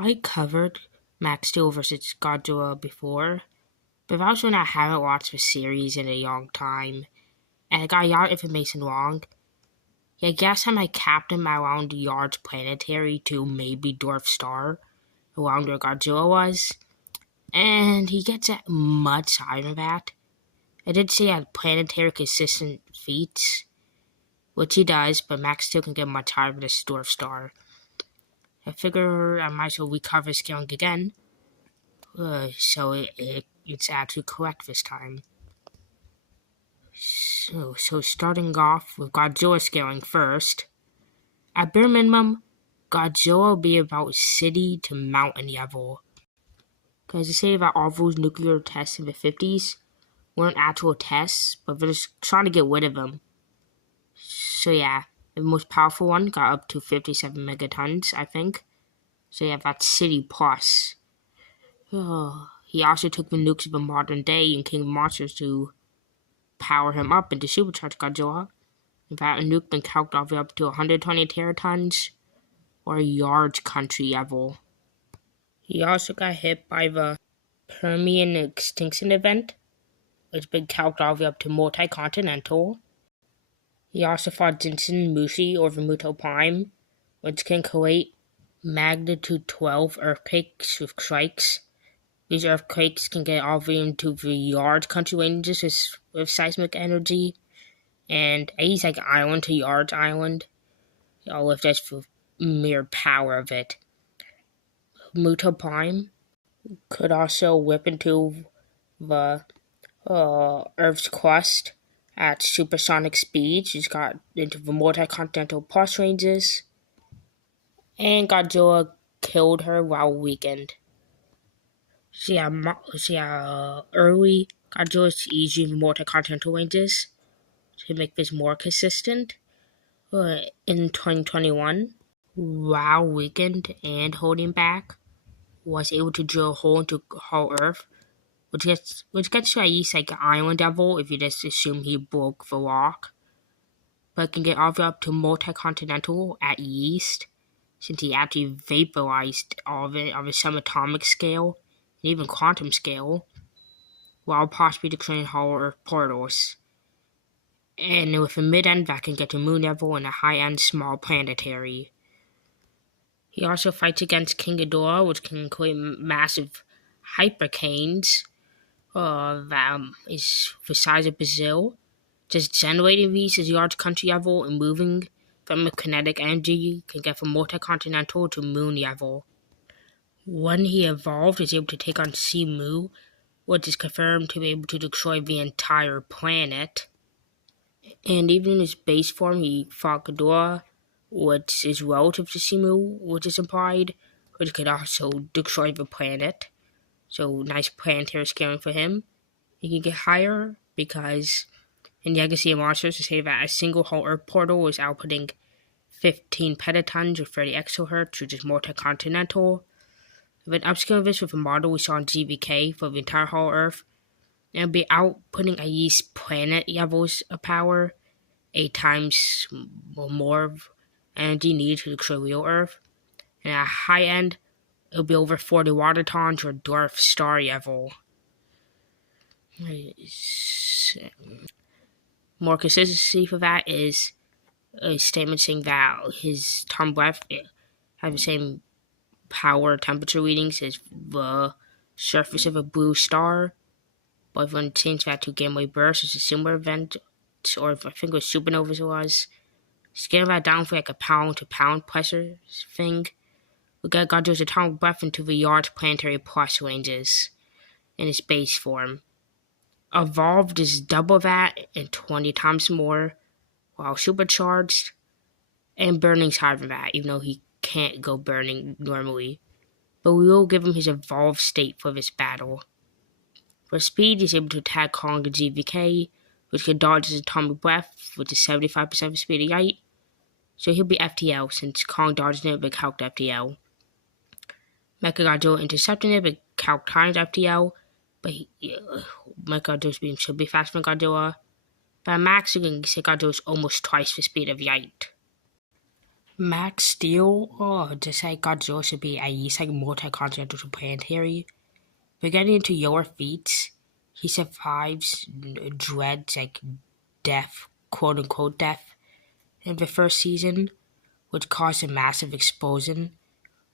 I covered Max Steel versus Godzilla before, but I also not haven't watched the series in a long time, and I got a lot of information wrong. Yeah, I guess I might captain my around the yards planetary to maybe Dwarf Star, around where Godzilla was, and he gets at much higher than that. I did say he had planetary consistent feats, which he does, but Max Steel can get much higher than this Dwarf Star. I figure I might as well recover scaling again. So it's actually correct this time. So starting off with Godzilla scaling first. At bare minimum, Godzilla will be about city to mountain level. Because they say that all those nuclear tests in the 50s weren't actual tests, but they're just trying to get rid of them. So yeah, the most powerful one got up to 57 megatons, I think. So yeah, that's city plus. He also took the nukes of the modern day and King of Monsters to power him up into supercharged Godzilla. In fact, a nuke can calc all the way up to 120 teratons, or a yards country level. He also got hit by the Permian extinction event, which been calced all the way up to multi-continental. He also fought Jinsen Mushi over Muto Prime, which can create magnitude 12 earthquakes with strikes. These earthquakes can get all the way into the yards country ranges with seismic energy, and he's like island to yards island, with just the mere power of it. Muto Prime could also whip into the Earth's crust at supersonic speeds. He's got into the multi-continental plus ranges, and Godzilla killed her while weakened. Early Godzilla's easy in the multi-continental ranges to make this more consistent. In 2021, while weakened and holding back, was able to drill a hole into whole Earth, which gets to at least like island level if you just assume he broke the rock, but can get all the way up to multi-continental at least, since he actually vaporized all of it on the subatomic scale and even quantum scale, while possibly declaring whole Earth portals. And with a mid-end that can get to moon level and a high-end small planetary. He also fights against King Ghidorah, which can create massive hypercanes that is the size of Brazil. Just generating these as large country level and moving from a kinetic energy can get from multi-continental to moon level. When he evolved, he was able to take on Simu, which is confirmed to be able to destroy the entire planet. And even in his base form, he fought Ghidorah, which is relative to Simu, which is implied, which could also destroy the planet. So nice planetary scaling for him. He can get higher because in Legacy of Monsters, they say that a single whole Earth portal is outputting 15 petatons or 30 exohertz, which is multi-continental. If an upscale this with a model we saw in GBK for the entire whole Earth, and it'll be outputting at least planet levels of power, 8 times or more of energy needed to destroy real Earth. And at high end, it'll be over 40 watertons or dwarf star level. More consistency for that is a statement saying that his atomic breath have the same power temperature readings as the surface of a blue star, but when it changed that to gamma ray burst, it's a similar event, or if I think it was supernovas it was, scaling that down for like a pound-to-pound pressure thing, we got Godzilla's atomic breath into the yards planetary plus ranges in its base form. Evolved is double that and 20 times more, while supercharged, and burning's higher than that, even though he can't go burning normally. But we will give him his evolved state for this battle. For speed, he's able to attack Kong and GVK, which can dodge his atomic breath, which is 75% of the speed of light. So he'll be FTL, since Kong dodged it but calced FTL. Mechagodzilla intercepting it but calced times FTL, but Mechagodzilla's beam should be faster than Godzilla. But at max, you can say Godzilla's almost twice the speed of light. Max Steel, just like Godzilla should be at least like multi-continental planetary. But getting into your feats, he survives Dread's like death, quote unquote death, in the first season, which caused a massive explosion.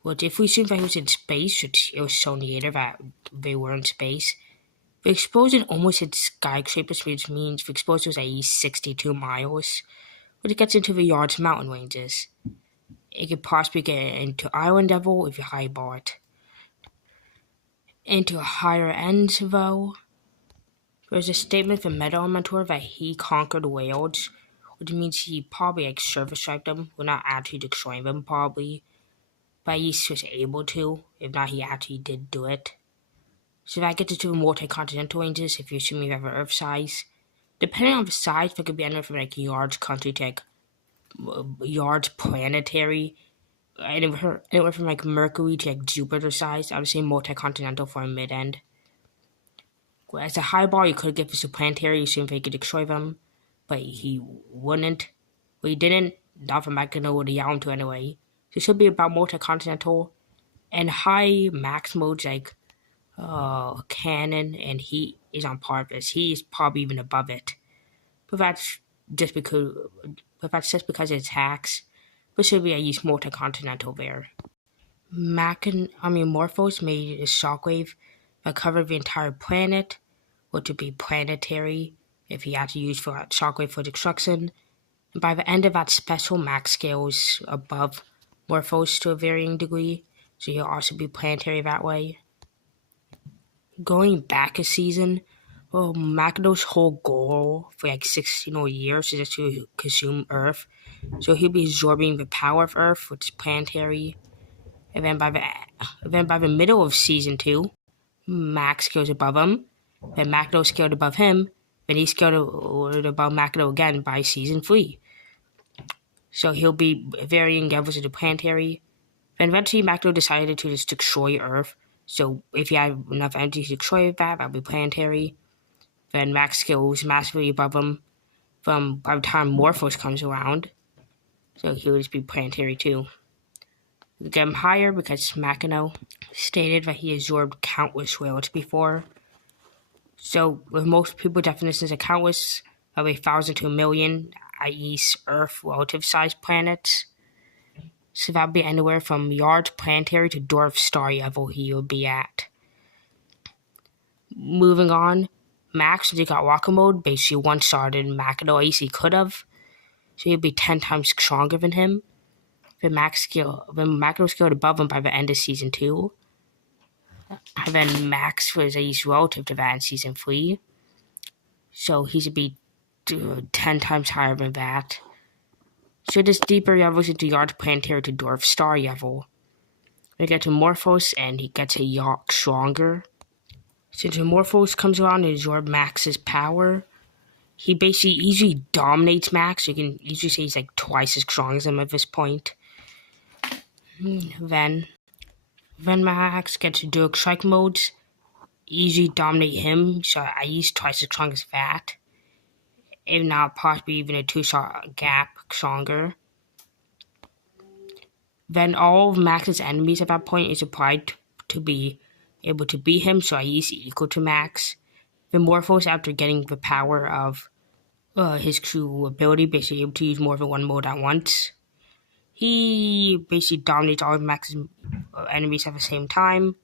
Which, if we assume that he was in space, which it was shown later that they were in space, the explosion almost hit skyscrapers, which means the explosion was at least 62 miles, which gets into the Yards mountain ranges. It could possibly get into island level if you highball it. Into higher ends, though, there's a statement from Meta Elementor that he conquered whales, which means he probably like surface strike them, well not actually destroying them probably, but he's just able to. If not, he actually did do it. So that gets into multi-continental ranges if you're assuming you have an Earth size. Depending on the size, there could be anywhere from like yards country to like yards planetary. Anywhere from like Mercury to like Jupiter size. I would say multi-continental for a mid-end. As a high bar, you could get this to planetary, assuming they could destroy them, but he wouldn't. Well, he didn't. Not from Magneto or the Yalm to anyway. So it should be about multi-continental. And high max modes like Cannon and Heat is on par with this. He is probably even above it. But that's just because it's hacks. But should be at least multi-continental there. Morphos made a shockwave that covered the entire planet, which would be planetary if he had to use for shockwave for destruction. And by the end of that special, Max scales above Morphos to a varying degree, so he'll also be planetary that way. Going back a season, Magneto's whole goal for like 16 or years is just to consume Earth, so he'll be absorbing the power of Earth, which is planetary. And then by the middle of season 2, Max scales above him. Then Magneto scaled above him. Then he scaled above Magneto again by season 3. So he'll be varying levels of the planetary. Then eventually Magneto decided to just destroy Earth. So if he had enough energy to destroy that would be planetary. Then Max scales massively above him by the time Morphos comes around. So he'll just be planetary too. We get him higher because Magneto stated that he absorbed countless whales before. So with most people definitions of countless, of 1,000 to 1,000,000, i.e. Earth relative-sized planets. So that would be anywhere from yards planetary to dwarf star level he would be at. Moving on, Max, since he got walker mode, basically one-shotted Magneto, at least he could have. So he'd be 10 times stronger than him. Then Magneto scaled above him by the end of season 2. And then Max was at least relative to that in season 3. So he should be 10 times higher than that. So this deeper levels into yard planetary to dwarf star level. We get to Morphos and he gets a yacht stronger. Since Morphos comes around and absorbs Max's power, he basically easily dominates Max. You can easily say he's like twice as strong as him at this point. Then Max gets to dual strike modes, easily dominate him, so at least twice as strong as that. If not, possibly even a 2-shot gap stronger. Then all of Max's enemies at that point is applied to be able to beat him, so at least equal to Max. Then Morphos, after getting the power of his true ability, basically able to use more than one mode at once. He basically dominates all of Max's enemies at the same time.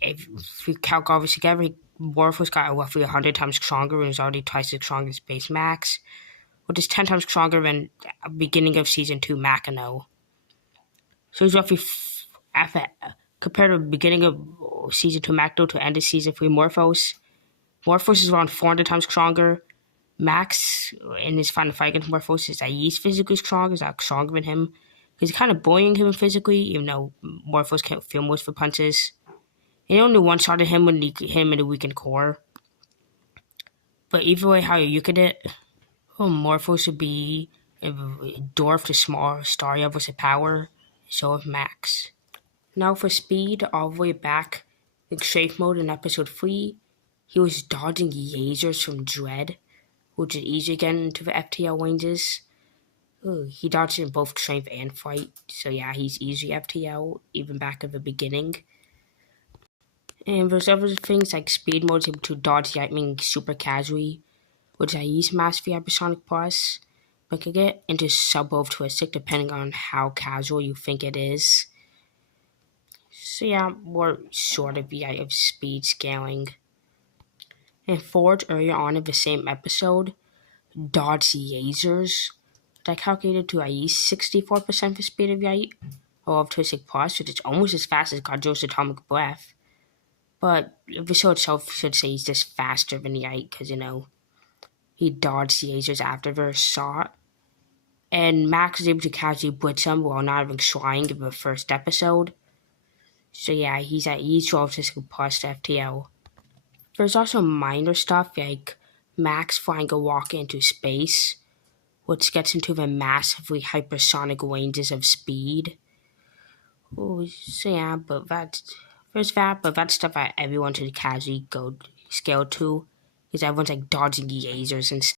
If we calc all this together, Morphos got roughly 100 times stronger and is already twice as strong as base Max, which is 10 times stronger than beginning of season 2 Magneto. So he's roughly, compared to the beginning of season 2 Magneto to end of season 3 Morphos is around 400 times stronger. Max, in his final fight against Morphos, is at least physically strong, is not stronger than him. He's kind of bullying him physically, even though Morphos can't feel most of the punches. He only one-shotted him when he hit him in the weakened core. But either way, how you look at it, Morphos would be a dwarf to small star levels of power, so of Max. Now for speed, all the way back in strafe mode in episode 3, he was dodging lasers from Dread, which is easy to get into the FTL ranges. He dodged in both strength and fight, so yeah, he's easy FTL, even back at the beginning. And there's other things like speed mode's able to dodge lightning super casually, which I use Mastery Hypersonic Plus, but can get into sub twistic depending on how casual you think it is. So yeah, more sort of the of speed scaling. And Ford earlier on in the same episode, dodge lasers that calculated to at least 64% the speed of light, or of Twistic Plus, which is almost as fast as Godzilla's atomic breath. But the show itself should say he's just faster than light, because, he dodged lasers after the shot. And Max was able to casually blitz him while not even trying in the first episode. So yeah, he's at least 12 plus FTL. There's also minor stuff like Max flying a rocket into space, which gets into the massively hypersonic ranges of speed. Ooh, so yeah, but that's stuff that everyone should casually go scale to, because everyone's like dodging lasers and